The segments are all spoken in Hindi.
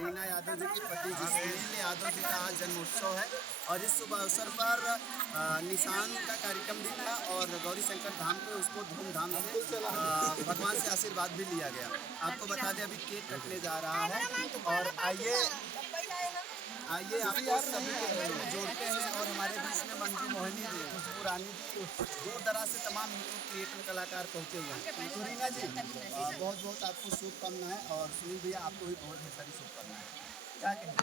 रीना यादव जी की पति जी सुनील यादव जी का आज जन्मोत्सव है और इस शुभ अवसर पर निशान का कार्यक्रम भी था और गौरी शंकर धाम को उसको धूमधाम से भगवान से आशीर्वाद भी लिया गया। आपको बता दें अभी केक कटने जा रहा है और आइए आपको सभी के बीच में जोड़ते हैं और हमारे बीच में मंजू मोहिनी जी खुशबू रानी जी दूर दराज से तमाम यूट्यूब क्रिएटर कलाकार पहुँचे हुए हैं। तो रीना जी बहुत बहुत आपको शुभकामनाएं और सुनील भैया आपको भी बहुत ढेर सारी शुभकामनाएं। क्या कहें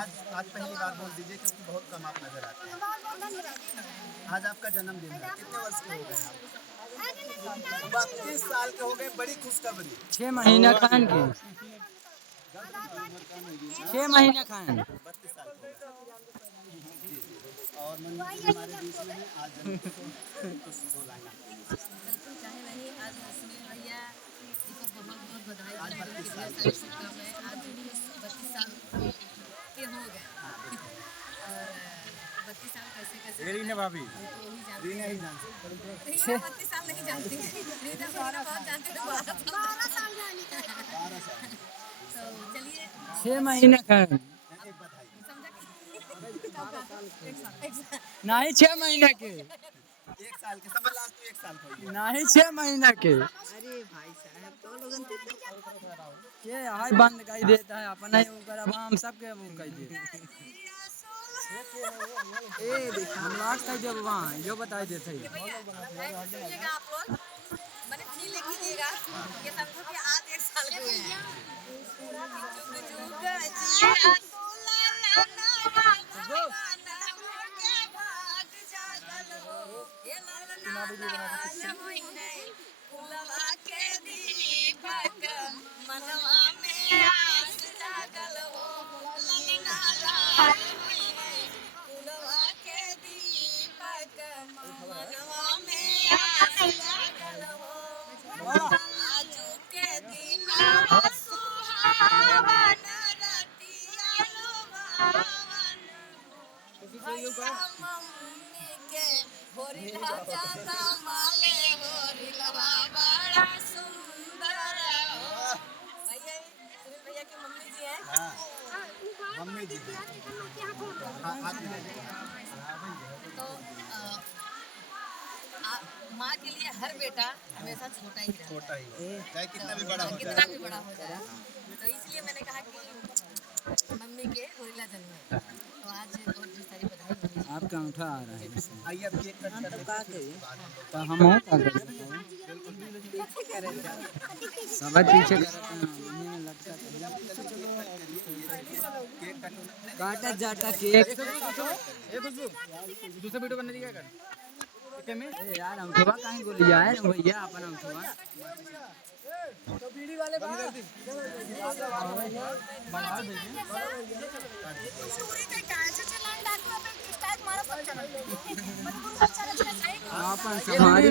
आज पहली बार बोल दीजिए क्योंकि बहुत कम आप नजर आते हैं। आज आपका जन्मदिन है, कितने वर्ष के हो गए आप? 32 साल के हो गए, बड़ी खुशखबरी। 6 महीना खान के 6 महीना खान 32 साल के हो गए। और मंजू जी हमारे बीच में है आज कुछ बोलाएंगे। चाहे नहीं आज सुनील भैया जी को बहुत बहुत बधाई। आज 32 साल के 32 साल के हो गए और 32 साल कैसे रीना भाभी रीना ही जान 32 साल नहीं जानती, रीना बहुत जानती है। 12 साल तो चलिए 6 महीना खान एक बधाई। नहीं 6 महीना के 1 साल के सब लास्ट तो 1 साल का ही है। नहीं 6 महीना के अरे भाई साहब तो लोगन के हाय बंद कर देता है अपना ही ऊपर अब हम सबके वो कह दे ए देख हम लास्ट कह दे वहां जो बता देते हैं सुनिएगा आप लोग मैंने फील कीजिएगा ये समझो कि आज 1 साल के हैं। मम्मी जी तो माँ के लिए हर बेटा हमेशा छोटा ही रहता है, छोटा ही चाहे कितना भी बड़ा हो कितना भी बड़ा हो जाए। तो इसलिए मैंने कहा कि मम्मी के होरिला जन्म है तो आज और ढेर सारी बधाई मम्मी जी। आपका अंगूठा आ रहा है आइए अब केक कट करते तो हम हो का सब पीछे करते हैं मम्मी में लगता है काटा जाता केक दूसरा वीडियो बनने दिया कर में यार अंगूठा कहीं को लिया है भैया अपन अंगूठा तो बीड़ी वाले बंद कर दी बढ़ा दीजिए पूरी का कैसे चलान डालूं अपन स्टार्ट मारो सब चला अपन हमारी